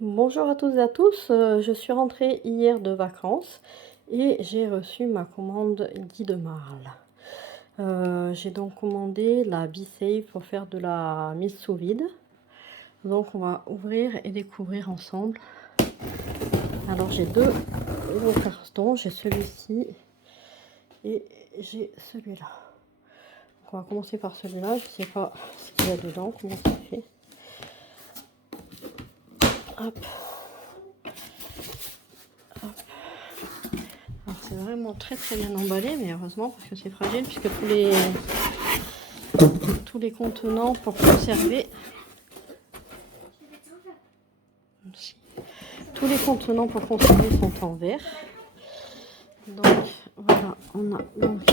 Bonjour à toutes et à tous, je suis rentrée hier de vacances et j'ai reçu ma commande Guy de Marle. J'ai donc commandé la B-Save pour faire de la mise sous vide. Donc on va ouvrir et découvrir ensemble. Alors j'ai deux gros cartons, j'ai celui-ci et j'ai celui-là. Donc on va commencer par celui-là, je ne sais pas ce qu'il y a dedans, comment ça fait. Hop. C'est vraiment très bien emballé, mais heureusement parce que c'est fragile puisque tous les contenants pour conserver sont en verre. Donc voilà, on a donc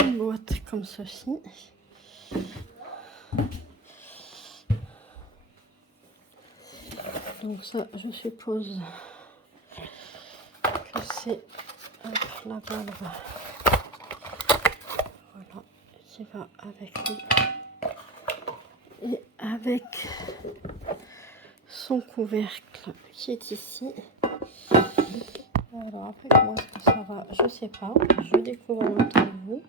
une boîte comme ceci. Donc ça, je suppose que c'est la valve, voilà, qui va avec lui et avec son couvercle qui est ici. Alors après, comment est-ce que ça va, je sais pas, je découvre en même temps que vous.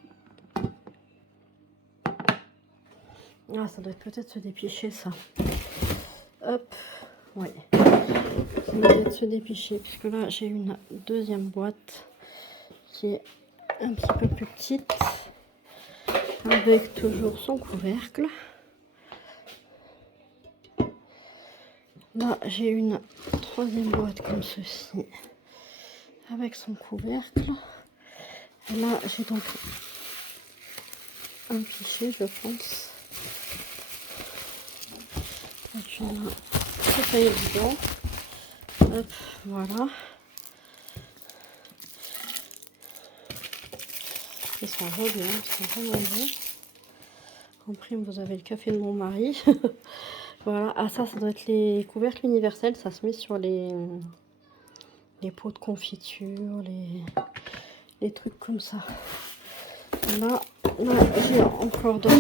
Ah, ça doit peut-être se dépicher, ça. Hop, oui. Ça doit peut-être se dépicher, puisque là, j'ai une deuxième boîte qui est un petit peu plus petite, avec toujours son couvercle. Là, j'ai une troisième boîte comme ceci, avec son couvercle. Et là, j'ai donc un pichet, je pense. Donc, une taille dedans. Hop, voilà. Ils sont bien, ils sont vraiment bons. En prime, vous avez le café de mon mari. Voilà. Ah, ça doit être les couvercles universels. Ça se met sur les pots de confiture, les trucs comme ça. Là j'ai encore d'autres.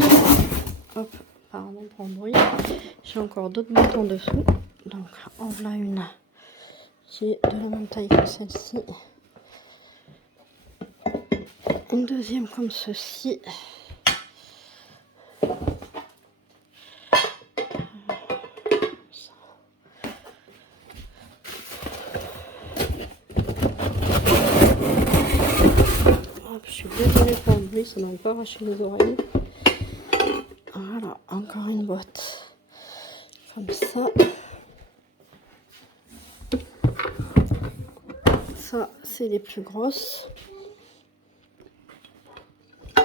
Hop, pardon pour le bruit. J'ai encore d'autres boîtes en dessous. Donc, en voilà une qui est de la même taille que celle-ci. Une deuxième comme ceci. Je suis désolée pour le bruit, ça m'a pas arraché les oreilles. Voilà, encore une boîte comme ça. Ça, c'est les plus grosses. Je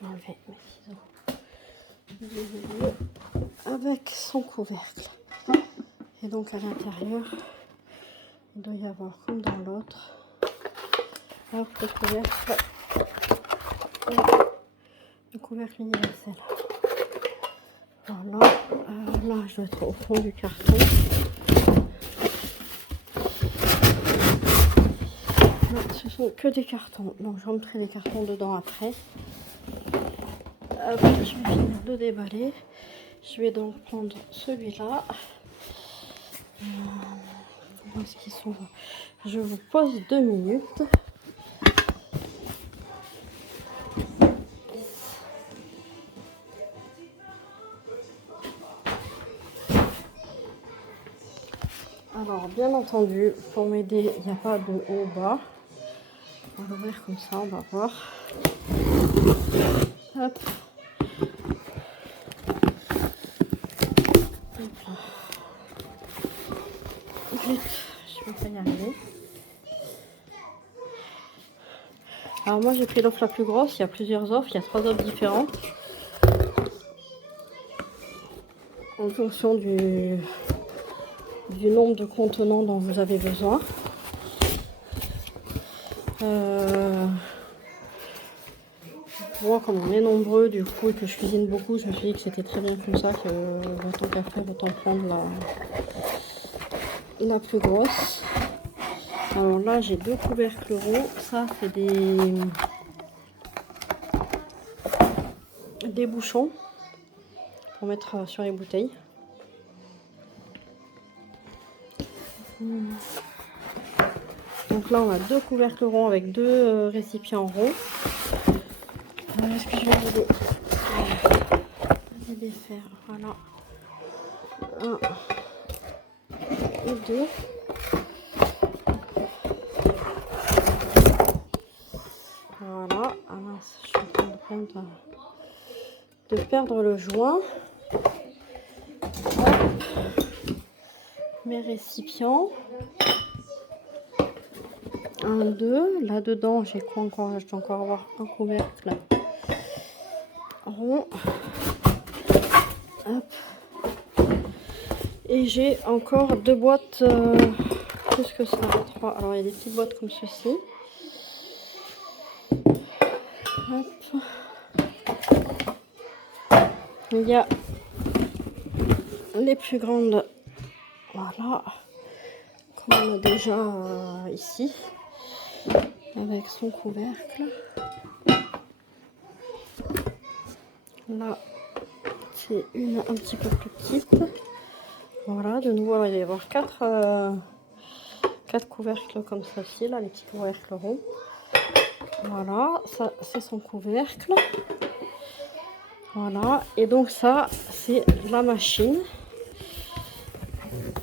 vais enlever mes ciseaux. Avec son couvercle. Et donc à l'intérieur, il doit y avoir comme dans l'autre. Alors le couvercle universel. Voilà, là je dois être au fond du carton. Là, ce sont que des cartons, donc je remettrai les cartons dedans après. Hop, je vais finir de déballer. Je vais donc prendre celui-là. Où est-ce qu'ils sont? Je vous pose 2 minutes. Alors, bien entendu, pour m'aider, il n'y a pas de haut bas. On va l'ouvrir comme ça, on va voir. Hop. Je vais pas y arriver. Alors moi j'ai pris l'offre la plus grosse, il y a plusieurs offres, il y a 3 offres différentes. En fonction du nombre de contenants dont vous avez besoin. Moi, comme on est nombreux du coup et que je cuisine beaucoup, je me suis dit que c'était très bien comme ça, que tant qu'à faire, autant prendre la plus grosse. Alors là, j'ai 2 couvercles ronds. Ça, c'est des des bouchons pour mettre sur les bouteilles. Donc là on a 2 couvercles ronds avec 2 récipients ronds. Est-ce que je vais les défaire? Voilà. 1 et 2. Voilà. Ah mince, je suis en train de perdre le joint. Hop. Mes récipients. 1, 2. Là-dedans, j'ai quoi encore? Je dois encore avoir un couvercle rond. Hop. Et j'ai encore 2 boîtes, plus que ça, 3. Alors, il y a des petites boîtes comme ceci. Hop. Il y a les plus grandes, voilà, comme on a déjà ici, avec son couvercle. Là, c'est une un petit peu plus petite. Voilà, de nouveau, alors, il va y avoir 4 couvercles comme ceci, là, les petits couvercles ronds. Voilà, ça c'est son couvercle. Voilà, et donc ça, c'est la machine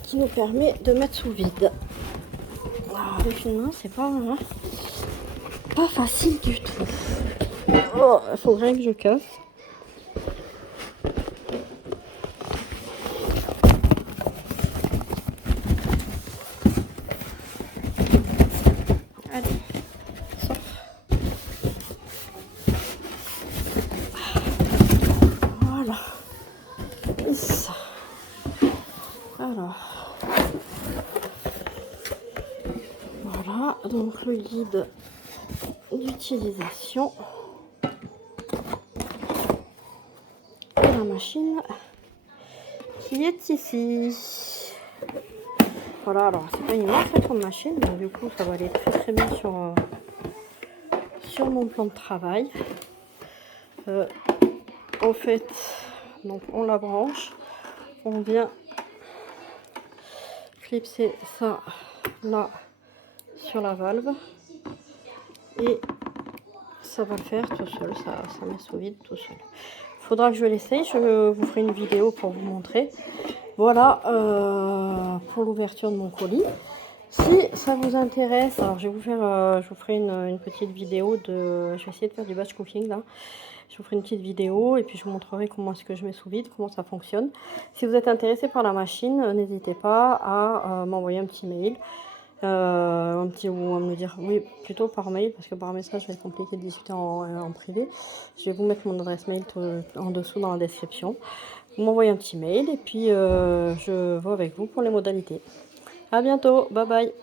qui nous permet de mettre sous vide. Avec une main, c'est pas facile du tout. Oh, il faudrait que je casse. Allez, sors. Voilà. Ça. Alors. Voilà, donc le guide d'utilisation. Et la machine qui est ici. Voilà, alors c'est pas une très grande machine, donc du coup ça va aller très bien sur mon plan de travail. En fait, donc on la branche, on vient clipser ça là sur la valve et ça va le faire tout seul, ça met sous vide tout seul. Il faudra que je l'essaye, je vous ferai une vidéo pour vous montrer. Voilà pour l'ouverture de mon colis. Si ça vous intéresse, alors je vais vous faire, je vous ferai une petite vidéo de, je vais essayer de faire du batch cooking là. Je vous ferai une petite vidéo et puis je vous montrerai comment est-ce que je mets sous vide, comment ça fonctionne. Si vous êtes intéressé par la machine, n'hésitez pas à m'envoyer un petit mail. Ou à me dire, oui, plutôt par mail, parce que par message, ça va être compliqué de discuter en privé. Je vais vous mettre mon adresse mail en dessous dans la description. Vous m'envoyez un petit mail et puis je vois avec vous pour les modalités. À bientôt, bye bye.